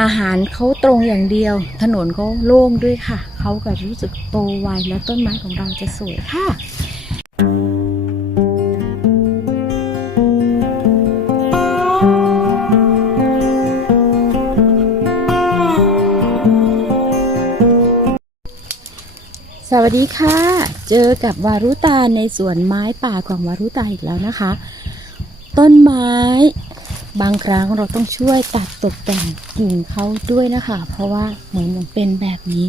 อาหารเขาตรงอย่างเดียว ถนนเขาโล่งด้วยค่ะ เขาก็รู้สึกโตไวและต้นไม้ของเราจะสวยค่ะสวัสดีค่ะ เจอกับวารุตาในสวนไม้ป่าของวารุตาอีกแล้วนะคะ ต้นไม้ บางครั้งเราต้องช่วยตัดตกแต่งกิ่งเขาด้วยนะคะ เพราะว่าเหมือนมันเป็นแบบนี้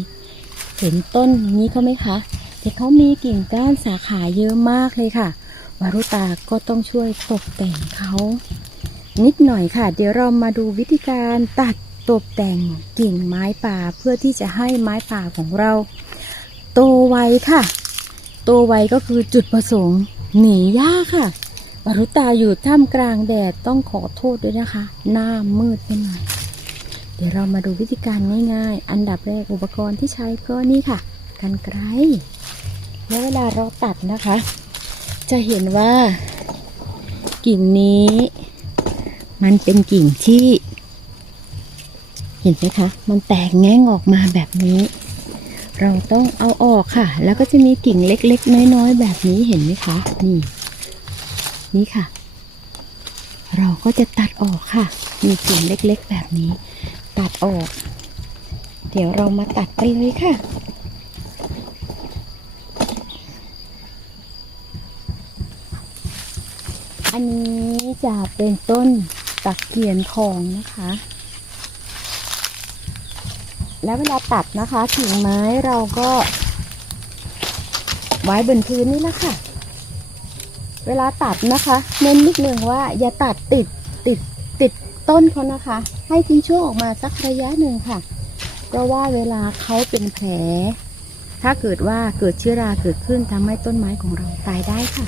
เห็นต้นนี้เขาไหมคะแต่เขามีกิ่งก้านสาขาเยอะมากเลยค่ะ วารุตาก็ต้องช่วยตกแต่งเขานิดหน่อยค่ะ เดี๋ยวเรามาดูวิธีการตัดตกแต่งกิ่งไม้ป่าเพื่อที่จะให้ไม้ป่าของเรา โตไวค่ะ โตไวก็คือจุดประสงค์หนียากค่ะ วรุตาอยู่ท่ามกลางแดดต้องขอโทษด้วยนะคะ หน้ามืดไปหน่อย เดี๋ยวเรามาดูวิธีการง่ายๆ อันดับแรกอุปกรณ์ที่ใช้ก็นี่ค่ะ กันไกรแล้วเวลาเราตัดนะคะ จะเห็นว่า กิ่งนี้ มันเป็นกิ่งที่ เห็นไหมคะ มันแตกแง่งออกมาแบบนี้ เราต้องเอาออกค่ะ แล้วก็จะมีกิ่งเล็กๆ น้อยๆ แบบนี้เห็นไหมคะ นี่ นี่ค่ะ เราก็จะตัดออกค่ะ มีกิ่งเล็กๆแบบนี้ ตัดออก เดี๋ยวเรามาตัดกันเลยค่ะอันนี้จะเป็นต้นตะเคียนทองนะคะ แล้วเวลาตัดนะคะกิ่งไม้เราก็ไว้บนพื้นนี่แหละค่ะ เวลาตัดนะคะ เน้นนิดนึงว่าอย่าตัดติดติดติดต้นเขานะคะ ให้ทิ้งช่วงออกมาสักระยะหนึ่งค่ะ เพราะว่าเวลาเขาเป็นแผล ถ้าเกิดว่าเกิดเชื้อราเกิดขึ้นทำให้ต้นไม้ของเราตายได้ค่ะ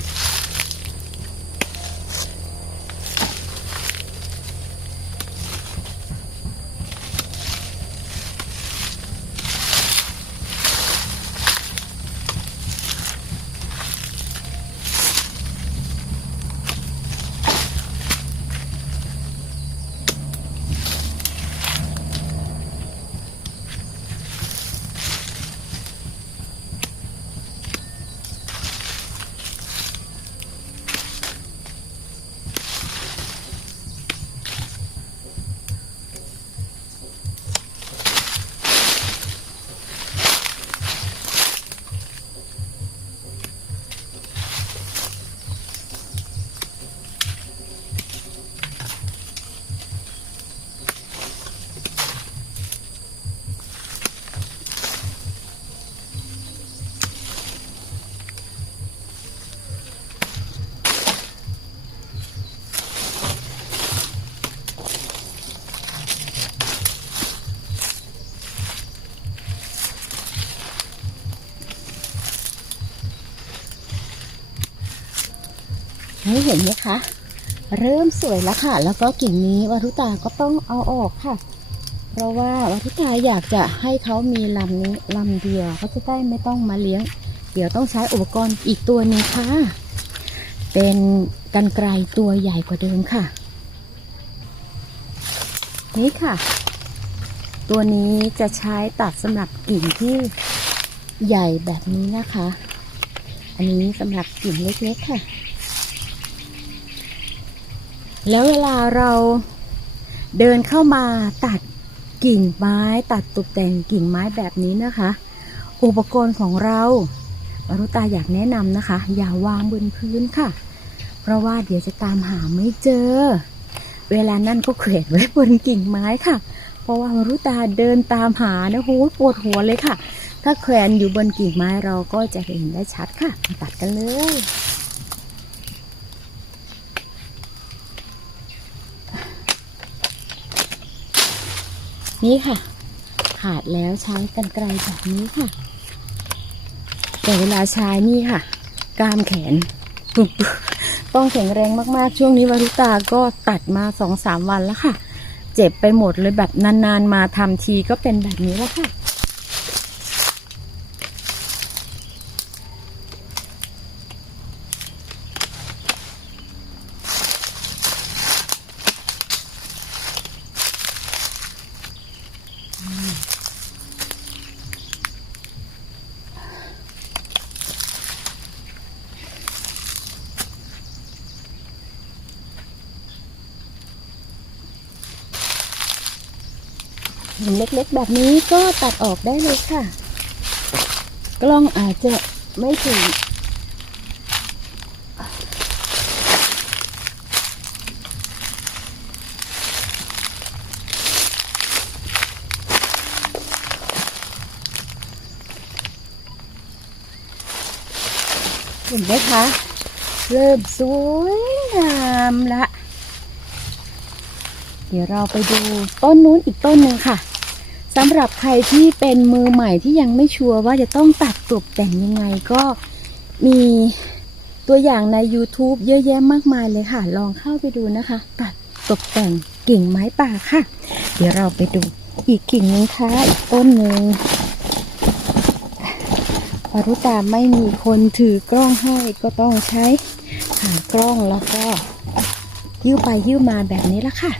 นี่เห็นไหมคะ เริ่มสวยแล้วค่ะ แล้วก็กิ่งนี้วารุตาก็ต้องเอาออกค่ะ เพราะว่าวารุตาอยากจะให้เขามีลำนี้ลำเดียวเขาจะได้ไม่ต้องมาเลี้ยง เดี๋ยวต้องใช้อุปกรณ์อีกตัวหนึงค่ะ เป็นกันไกลตัวใหญ่กว่าเดิมค่ะ นี่ค่ะ ตัวนี้จะใช้ตัดสำหรับกิ่งที่ใหญ่แบบนี้นะคะ อันนี้สำหรับกิ่งเล็กๆค่ะ แล้วเวลาเราเดินเข้ามาตัดกิ่งไม้ตัดตกแต่งกิ่งไม้แบบนี้นะคะ อุปกรณ์ของเราวรุตาอยากแนะนำนะคะ อย่าวางบนพื้นค่ะ เพราะว่าเดี๋ยวจะตามหาไม่เจอ เวลานั่นก็เขวนไว้บนกิ่งไม้ค่ะ เพราะว่าวรุตาเดินตามหานะโหปวดหัวเลยค่ะ ถ้าแขวนอยู่บนกิ่งไม้เราก็จะเห็นได้ชัดค่ะมาตัดกันเลย นี่ค่ะ ขาดแล้วใช้กันไกลแบบนี้ค่ะ แต่เวลาใช้นี่ค่ะ กล้ามแขน ต้องแข็งแรงมากๆ ช่วงนี้วารุตาก็ตัดมาสองสามวันแล้วค่ะ เจ็บไปหมดเลยแบบนานๆ มาทำทีก็เป็นแบบนี้แล้วค่ะ หินเล็กๆ แบบนี้ก็ตัดออกได้เลยค่ะ กล้องอาจจะไม่ถึงเห็นไหมคะ เริ่มสวยงามละ เดี๋ยวเราไปดูต้นนู้นอีกต้นหนึ่งค่ะ สำหรับใครที่เป็นมือใหม่ที่ยังไม่ชัวร์ว่าจะต้องตัดตกแต่งยังไงก็มีตัวอย่างใน YouTube เยอะแยะมากมายเลยค่ะ ลองเข้าไปดูนะคะ ตัดตกแต่งกิ่งไม้ป่าค่ะ เดี๋ยวเราไปดูอีกกิ่งนึงค่ะ อีกต้นหนึ่งปารุตาไม่มีคนถือกล้องให้ก็ต้องใช้ขากล้องแล้วก็ยิ้วไปยิ้วมาแบบนี้ละค่ะ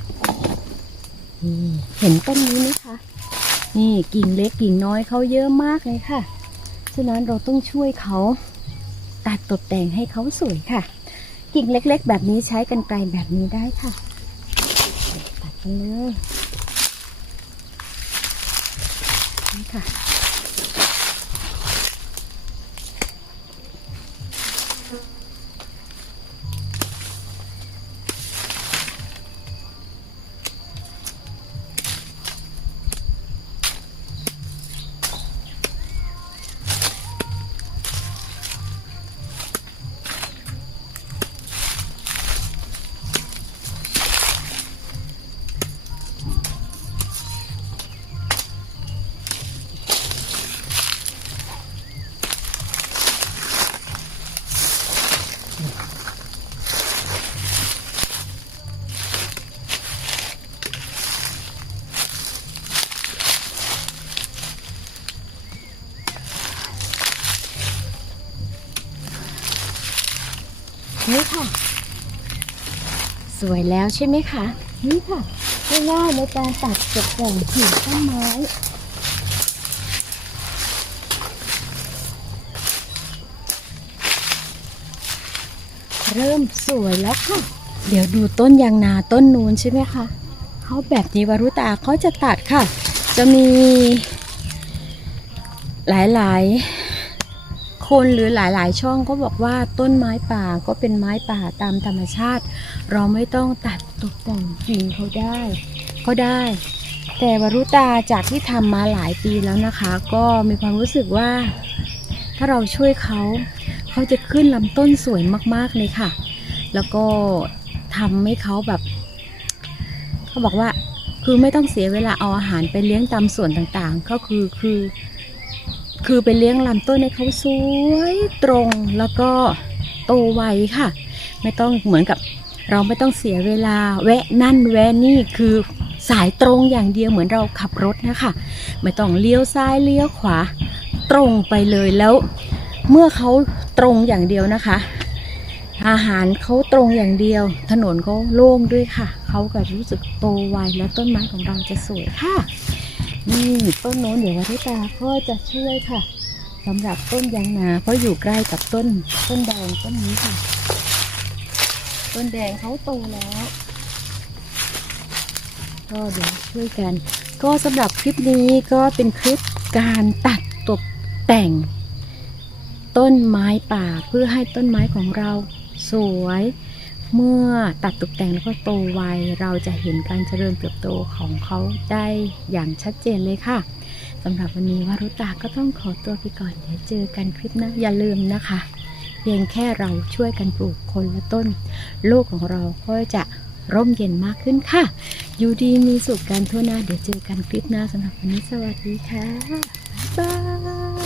เห็นต้นนี้ไหมคะ นี่กิ่งเล็กกิ่งน้อยเขาเยอะมากเลยค่ะ ฉะนั้นเราต้องช่วยเขาตัดตกแต่งให้เขาสวยค่ะ กิ่งเล็กๆ แบบนี้ใช้กันไกลแบบนี้ได้ค่ะ ตัดกันเลยนี่ค่ะ นี่ค่ะ สวยแล้วใช่ไหมคะนี่ค่ะง่ายๆในการตัดตกแต่งผิวต้นไม้เริ่มสวยแล้วค่ะ เดี๋ยวดูต้นยางนาต้นนูนใช่ไหมคะเขาแบบนี้วารุตาเขาจะตัดค่ะ จะมีหลายๆ คนหรือหลายๆ ช่องก็บอกว่าต้นไม้ป่าก็เป็นไม้ป่าตามธรรมชาติ เราไม่ต้องตัดตกแต่งกิ่งเขาได้ก็ได้ แต่วรุตาจากที่ทำมาหลายปีแล้วนะคะ ก็มีความรู้สึกว่า ถ้าเราช่วยเขา เขาจะขึ้นลำต้นสวยมากๆเลยค่ะ แล้วก็ทำให้เขาแบบ เขาบอกว่าคือไม่ต้องเสียเวลาเอาอาหารไปเลี้ยงตามส่วนต่างๆ ก็คือคือ คือไปเลี้ยงลำต้นให้เขาสวยตรงแล้วก็โตไวค่ะ ไม่ต้องเหมือนกับเราไม่ต้องเสียเวลาแวะนั่นแวะนี่คือสายตรงอย่างเดียวเหมือนเราขับรถนะคะไม่ต้องเลี้ยวซ้ายเลี้ยวขวาตรงไปเลยแล้ว เมื่อเขาตรงอย่างเดียวนะคะ อาหารเขาตรงอย่างเดียว ถนนเขาโล่งด้วยค่ะ เขาก็รู้สึกโตไวและต้นไม้ของเราจะสวยค่ะ นี่ต้นโน้นเดี๋ยววัทิตาก็จะช่วยค่ะสำหรับต้นยางนาเพราะอยู่ใกล้กับต้นต้นแดงต้นนี้ค่ะ ต้นแดงเขาโตแล้วก็เดี๋ยวช่วยกัน ก็สำหรับคลิปนี้ก็เป็นคลิปการตัดตกแต่ง ต้นไม้ป่าเพื่อให้ต้นไม้ของเราสวย เมื่อตัดตกแต่งแล้วก็โตไวเราจะเห็นการเจริญเติบโตของเขาได้อย่างชัดเจนเลยค่ะสำหรับวันนี้วารุตาก็ต้องขอตัวไปก่อนเดี๋ยวเจอกันคลิปหนะอย่าลืมนะคะ เพียงแค่เราช่วยกันปลูกคนละต้น โลกของเราก็จะร่มเย็นมากขึ้นค่ะ อยู่ดีมีสุขกันทั่วหน้า เดี๋ยวเจอกันคลิปหน้าสำหรับวันนี้สวัสดีค่ะ บ๊ายบาย